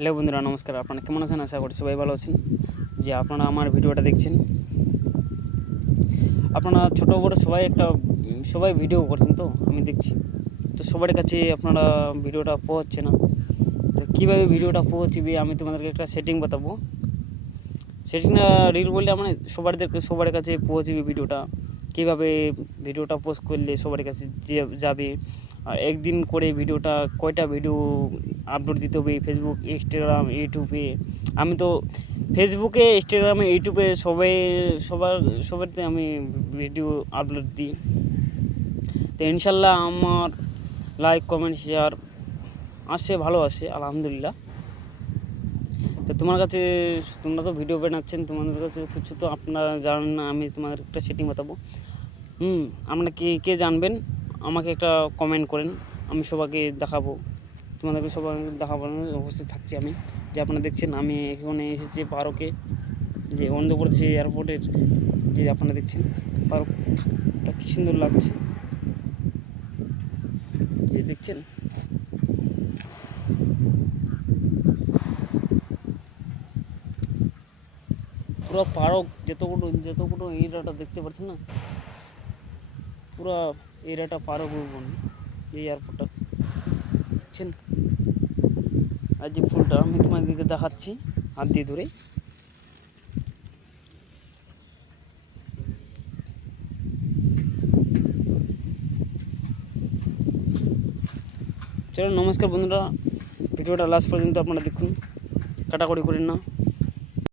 Hello বন্ধুরা, নমস্কার। আপনারা কেমন আছেন? আশা করি সবাই ভালো আছেন। যে আপনারা আমার ভিডিওটা দেখছেন, আপনারা ছোটো বড়ো সবাই ভিডিও করছেন, তো আমি দেখছি। তো সবার কাছে আপনারা ভিডিওটা পৌঁছছে না। তো কীভাবে ভিডিওটা পৌঁছবে আমি তোমাদেরকে একটা সেটিং বাতাবো। সেটিংটা রিল বললে মানে সবার কাছে পৌঁছবে ভিডিওটা। কীভাবে ভিডিওটা পোস্ট করলে সবার কাছে যাবে, আর একদিন করে ভিডিওটা কয়টা ভিডিও আপলোড দিতে হবে ফেসবুক, ইনস্টাগ্রাম, ইউটিউবে। আমি তো ফেসবুকে, ইনস্টাগ্রামে, ইউটিউবে সবারতে আমি ভিডিও আপলোড দিই। তো ইনশাল্লাহ আমার লাইক, কমেন্ট, শেয়ার আসে, ভালো আসে, আলহামদুলিল্লাহ। তো তোমরা তো ভিডিও বানাচ্ছেন, তোমাদের কাছে কিছু তো আপনারা জানেন না। আমি তোমাদের একটা সেটিং বাতাবো। আপনারা কে জানবেন আমাকে একটা কমেন্ট করেন, আমি সবাইকে দেখাবো। তোমাদেরকে সবাই দেখাবো, অবশ্যই থাকছি আমি। যে আপনারা দেখছেন আমি এখানে এসেছি পার্কে, যে অন্ধ্রপ্রদেশ এয়ারপোর্টের, যে আপনারা দেখছেন পার্কটা কী সুন্দর লাগছে, যে দেখছেন। পুরো পার্ক যতগুলো এরিয়াটা দেখতে পাচ্ছেন না, পুরো এরিয়াটা পার্ক বলুন, এই এয়ারপোর্টটা দেখছেন। আর যে ফুলটা আমি তোমাদেরকে দেখাচ্ছি হাত দিয়ে ধরে, চলো নমস্কার বন্ধুরা, ভিডিওটা লাস্ট পর্যন্ত আপনারা দেখুন, কাটাকুটি করেন না।